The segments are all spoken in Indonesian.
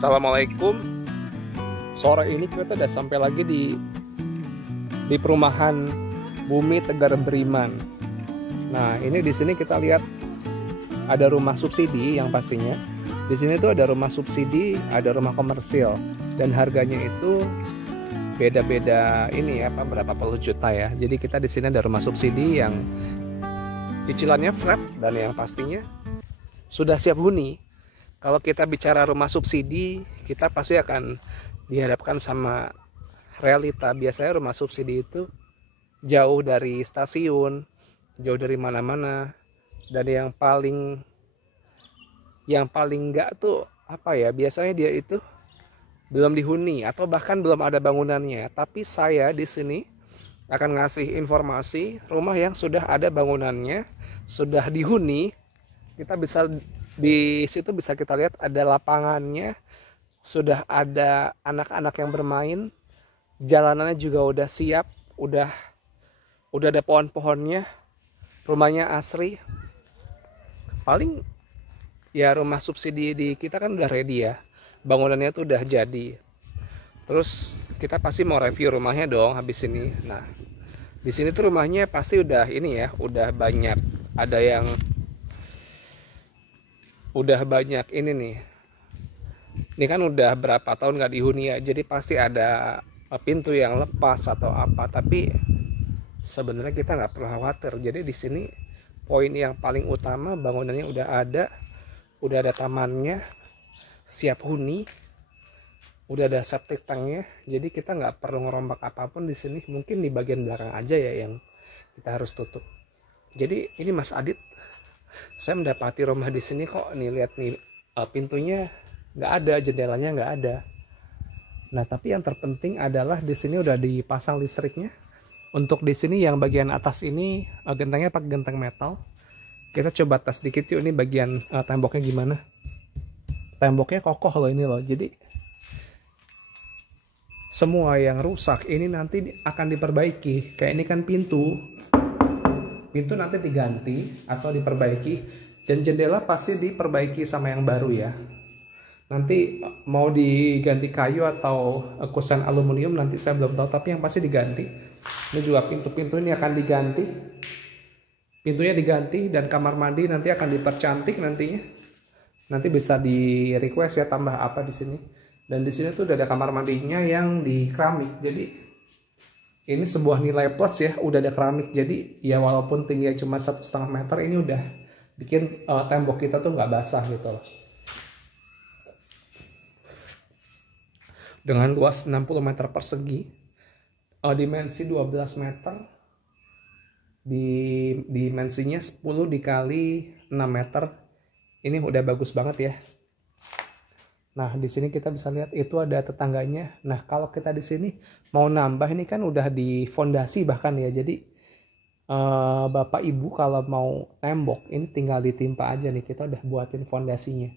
Assalamualaikum. Sore ini kita udah sampai lagi di perumahan Bumi Tegar Beriman. Nah, ini di sini kita lihat ada rumah subsidi yang pastinya. Di sini tuh ada rumah subsidi, ada rumah komersil, dan harganya itu beda-beda ini ya, berapa puluh juta ya. Jadi kita di sini ada rumah subsidi yang cicilannya flat dan yang pastinya sudah siap huni. Kalau kita bicara rumah subsidi, kita pasti akan dihadapkan sama realita. Biasanya rumah subsidi itu jauh dari stasiun, jauh dari mana-mana, dan yang paling enggak tuh apa ya? Biasanya dia itu belum dihuni atau bahkan belum ada bangunannya. Tapi saya di sini akan ngasih informasi rumah yang sudah ada bangunannya, sudah dihuni. Kita bisa di situ bisa kita lihat ada lapangannya, sudah ada anak-anak yang bermain, jalanannya juga udah siap, udah ada pohon-pohonnya, rumahnya asri. Paling ya rumah subsidi di kita kan udah ready ya, bangunannya tuh udah jadi. Terus kita pasti mau review rumahnya dong habis ini. Nah, di sini tuh rumahnya pasti udah ini ya, udah banyak, ada yang udah banyak ini nih. Ini kan udah berapa tahun nggak dihuni ya, jadi pasti ada pintu yang lepas atau apa. Tapi sebenarnya kita nggak perlu khawatir. Jadi di sini poin yang paling utama, bangunannya udah ada tamannya, siap huni, udah ada septic tanknya. Jadi kita nggak perlu ngerombak apapun di sini. Mungkin di bagian belakang aja ya yang kita harus tutup. Jadi ini Mas Adit, saya mendapati rumah di sini kok nih, lihat nih pintunya nggak ada, jendelanya nggak ada. Nah, tapi yang terpenting adalah di sini udah dipasang listriknya. Untuk di sini yang bagian atas ini gentengnya pakai genteng metal. Kita coba tes dikit yuk, ini bagian temboknya gimana. Temboknya kokoh loh ini loh. Jadi semua yang rusak ini nanti akan diperbaiki. Kayak ini kan pintu nanti diganti atau diperbaiki, dan jendela pasti diperbaiki sama yang baru ya. Nanti mau diganti kayu atau kusen aluminium nanti saya belum tahu, tapi yang pasti diganti. Ini juga pintu ini akan diganti, pintunya diganti, dan kamar mandi nanti akan dipercantik nantinya. Nanti bisa di request ya tambah apa di sini. Dan di sini tuh udah ada kamar mandinya yang di keramik, jadi ini sebuah nilai plus ya, udah ada keramik. Jadi ya walaupun tingginya cuma 1,5 meter, ini udah bikin tembok kita tuh nggak basah gitu loh. Dengan luas 60 meter persegi, dimensi 12 meter, dimensinya 10 dikali 6 meter. Ini udah bagus banget ya. Nah, di sini kita bisa lihat itu ada tetangganya. Nah, kalau kita di sini mau nambah, ini kan udah di fondasi bahkan ya. Jadi Bapak Ibu kalau mau nembok ini tinggal ditimpa aja nih. Kita udah buatin fondasinya.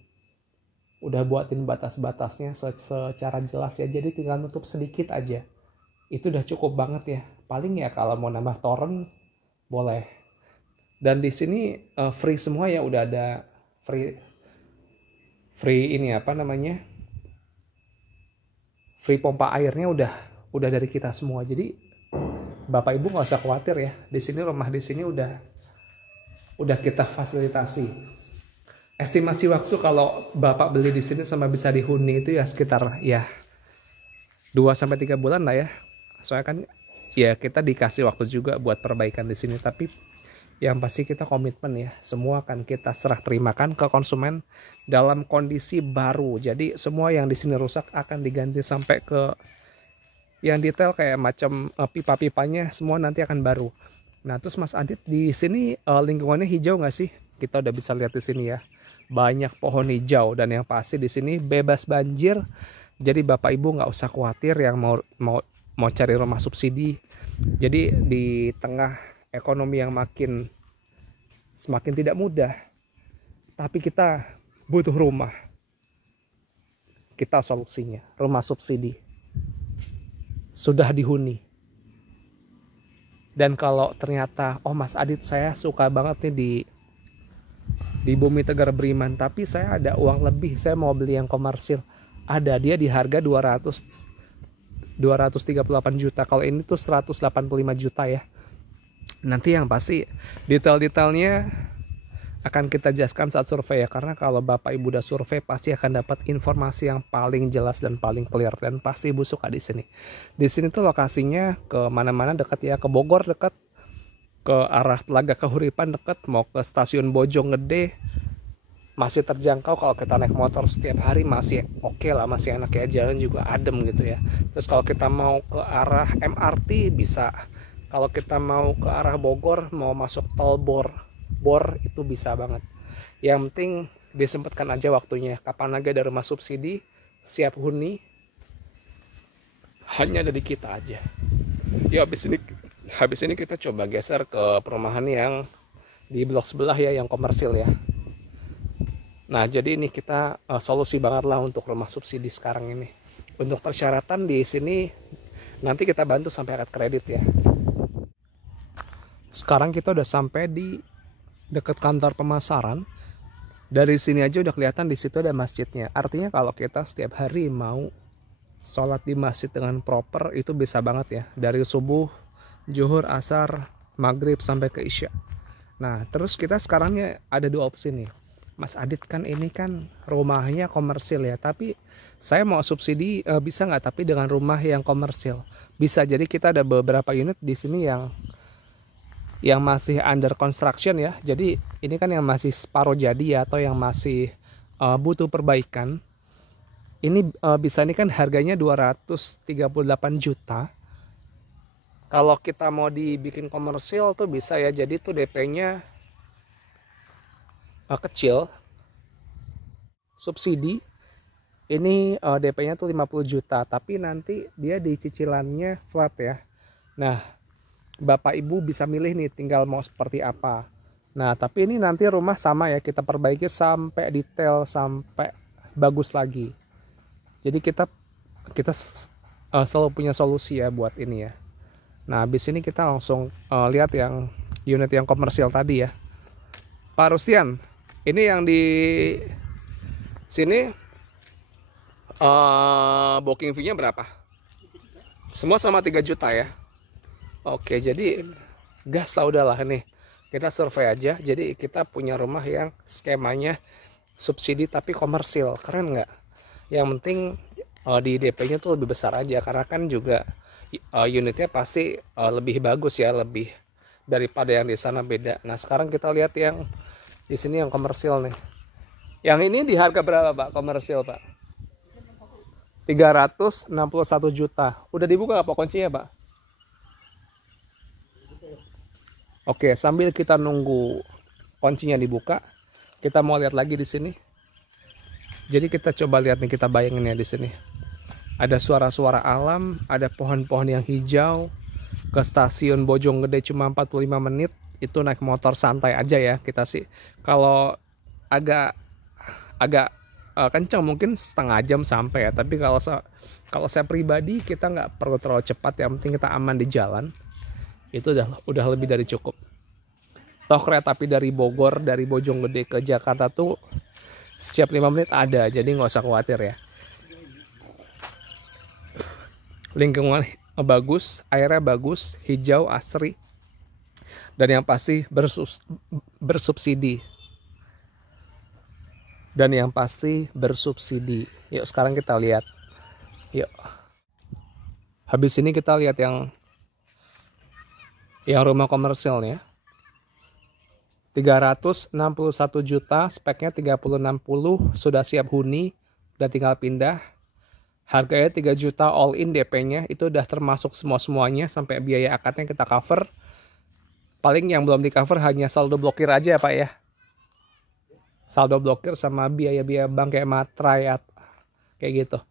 Udah buatin batas-batasnya secara jelas ya. Jadi tinggal nutup sedikit aja. Itu udah cukup banget ya. Paling ya kalau mau nambah toren boleh. Dan di sini free semua ya, udah ada free ini free pompa airnya udah dari kita semua. Jadi Bapak Ibu nggak usah khawatir ya, di sini rumah di sini udah kita fasilitasi. Estimasi waktu kalau Bapak beli di sini sama bisa dihuni itu ya sekitar ya 2-3 bulan lah ya. Soalnya kan ya kita dikasih waktu juga buat perbaikan di sini, tapi yang pasti kita komitmen ya, semua akan kita serah terimakan ke konsumen dalam kondisi baru. Jadi semua yang di sini rusak akan diganti sampai ke yang detail kayak macam pipa-pipanya semua nanti akan baru. Nah, terus Mas Adit di sini lingkungannya hijau nggak sih? Kita udah bisa lihat di sini ya, banyak pohon hijau, dan yang pasti di sini bebas banjir. Jadi Bapak Ibu nggak usah khawatir yang mau cari rumah subsidi. Jadi di tengah ekonomi yang semakin tidak mudah, tapi kita butuh rumah. Kita solusinya, rumah subsidi. Sudah dihuni. Dan kalau ternyata, oh Mas Adit saya suka banget nih di Bumi Tegar Beriman, tapi saya ada uang lebih, saya mau beli yang komersil. ada, dia di harga 238 juta. Kalau ini tuh 185 juta ya. Nanti yang pasti detail-detailnya akan kita jelaskan saat survei ya, karena kalau Bapak Ibu udah survei pasti akan dapat informasi yang paling jelas dan paling clear, dan pasti Ibu suka di sini. Di sini tuh lokasinya ke mana-mana dekat ya, ke Bogor dekat, ke arah Telaga Kahuripan dekat, mau ke stasiun Bojonggede masih terjangkau. Kalau kita naik motor setiap hari masih oke lah, masih enak ya, jalan juga adem gitu ya. Terus kalau kita mau ke arah MRT bisa, kalau kita mau ke arah Bogor mau masuk tol Bor itu bisa banget. Yang penting disempatkan aja waktunya. Kapan lagi ada rumah subsidi siap huni, hanya ada di kita aja. Ya habis ini kita coba geser ke perumahan yang di blok sebelah ya, yang komersil ya. Nah jadi ini kita solusi banget lah untuk rumah subsidi sekarang ini. Untuk persyaratan di sini nanti kita bantu sampai akad kredit ya. Sekarang kita udah sampai di dekat kantor pemasaran. Dari sini aja udah kelihatan di situ ada masjidnya. Artinya kalau kita setiap hari mau sholat di masjid dengan proper itu bisa banget ya. Dari subuh, zuhur, asar, maghrib sampai ke isya. Nah terus kita sekarangnya ada dua opsi nih. Mas Adit kan ini kan rumahnya komersil ya, tapi saya mau subsidi bisa nggak, tapi dengan rumah yang komersil? Bisa. Jadi kita ada beberapa unit di sini yang masih under construction ya. Jadi ini kan yang masih separuh jadi ya, atau yang masih butuh perbaikan. Ini bisa, ini kan harganya 238 juta. Kalau kita mau dibikin komersil tuh bisa ya. Jadi tuh DP-nya kecil. Subsidi ini DP-nya tuh 50 juta, tapi nanti dia di cicilannya flat ya. Nah Bapak Ibu bisa milih nih, tinggal mau seperti apa. Nah tapi ini nanti rumah sama ya, kita perbaiki sampai detail, sampai bagus lagi. Jadi kita selalu punya solusi ya buat ini ya. Nah habis ini kita langsung lihat yang unit yang komersial tadi ya. Pak Rustian, ini yang di sini booking fee-nya berapa? Semua sama 3 juta ya. Oke, jadi gas lah, udahlah nih. Kita survei aja. Jadi kita punya rumah yang skemanya subsidi tapi komersil. Keren nggak? Yang penting di DP-nya tuh lebih besar aja. Karena kan juga unitnya pasti lebih bagus ya. Lebih daripada yang di sana, beda. Nah sekarang kita lihat yang di sini yang komersil nih. Yang ini di harga berapa Pak komersil Pak? 361 juta. Udah dibuka apa kuncinya Pak? Oke, sambil kita nunggu kuncinya dibuka, kita mau lihat lagi di sini. Jadi kita coba lihat nih, kita bayangin ya di sini. Ada suara-suara alam, ada pohon-pohon yang hijau. Ke stasiun Bojonggede cuma 45 menit. Itu naik motor santai aja ya kita sih. Kalau agak kencang mungkin setengah jam sampai ya. Tapi kalau saya pribadi, kita nggak perlu terlalu cepat. Yang penting kita aman di jalan. Itu udah lebih dari cukup. Toh kereta api dari Bogor, dari Bojonggede ke Jakarta tuh setiap 5 menit ada, jadi nggak usah khawatir ya. Lingkungan bagus, airnya bagus, hijau, asri, dan yang pasti bersubsidi. Yuk sekarang kita lihat. Yuk. Habis ini kita lihat yang rumah komersilnya. 361 juta, speknya 3060, sudah siap huni, udah tinggal pindah. Harganya 3 juta all in DP-nya, itu udah termasuk semua-semuanya sampai biaya akadnya kita cover. Paling yang belum di cover hanya saldo blokir aja ya Pak ya. Saldo blokir sama biaya-biaya bank kayak Matra kayak gitu.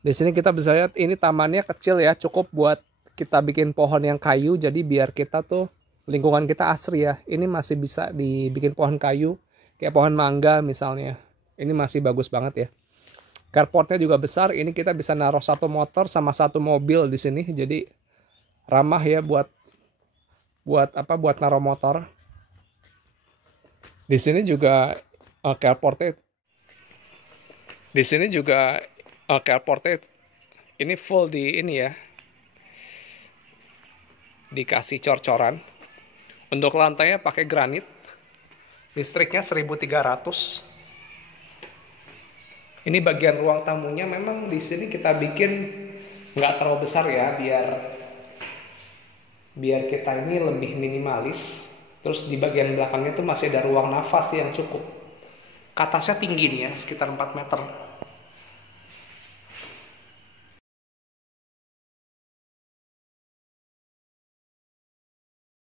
Di sini kita bisa lihat ini tamannya kecil ya, cukup buat kita bikin pohon yang kayu, jadi biar kita tuh lingkungan kita asri ya. Ini masih bisa dibikin pohon kayu kayak pohon mangga misalnya. Ini masih bagus banget ya. Carportnya juga besar. Ini kita bisa naruh 1 motor sama 1 mobil di sini. Jadi ramah ya buat naruh motor. Di sini juga carportnya. Di sini juga Carportnya ini full di ini ya, dikasih cor-coran. Untuk lantainya pakai granit. Listriknya 1300. Ini bagian ruang tamunya, memang di sini kita bikin nggak terlalu besar ya, biar kita ini lebih minimalis. Terus di bagian belakangnya tuh masih ada ruang nafas yang cukup. Ke atasnya tinggi nih ya, sekitar 4 meter.